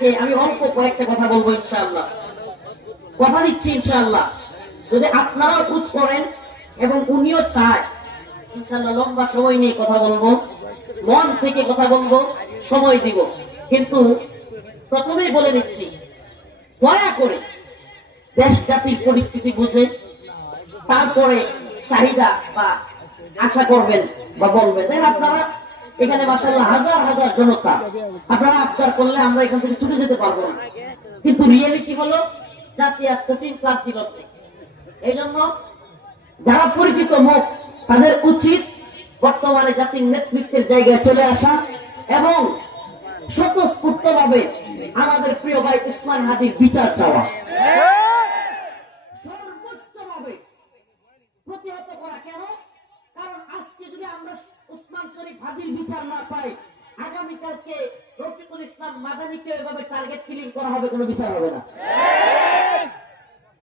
রেখে আমি অল্প কয়েকটা কথা বলবো ইনশাআল্লাহ, কথা দিচ্ছি ইনশাআল্লাহ। যদি আপনারাও কুচ করেন এবং উনিও চায়, ইনশাআল্লাহ লম্বা সময় নিয়ে কথা বলবো, মন থেকে কথা বলবো, সময় দিব। কিন্তু প্রথমেই বলে নিচ্ছি, দয়া করে দেশ জাতির পরিস্থিতি বুঝে তারপরে চাহিদা বা আশা করবেন বা বলবেন। দেখেন আপনারা এখানে মাশাআল্লাহ হাজার হাজার জনতা, আপনারা আবদার করলে আমরা এখান থেকে ছুটে যেতে পারবো না, কিন্তু রিয়েলিটি হলো জাতি আজ কঠিন ক্লান্তিলগ্নে। এই জন্য যারা পরিচিত মুখ তাদের উচিত বর্তমানে জাতির নেতৃত্বের জায়গায় চলে আসা এবং স্বতঃস্ফূর্ত ভাবে আমাদের প্রিয় ভাই উসমান হাদির বিচার চাওয়া, সর্বোচ্চ ভাবে প্রতিহত করা। কেন? কারণ আজকে যদি আমরা উসমান শরীফ হাদির বিচার না পাই, আগামীকালকে রফিকুল ইসলাম মাদানিকে এভাবে টার্গেট কিলিং করা হবে, কোনো বিচার হবে না।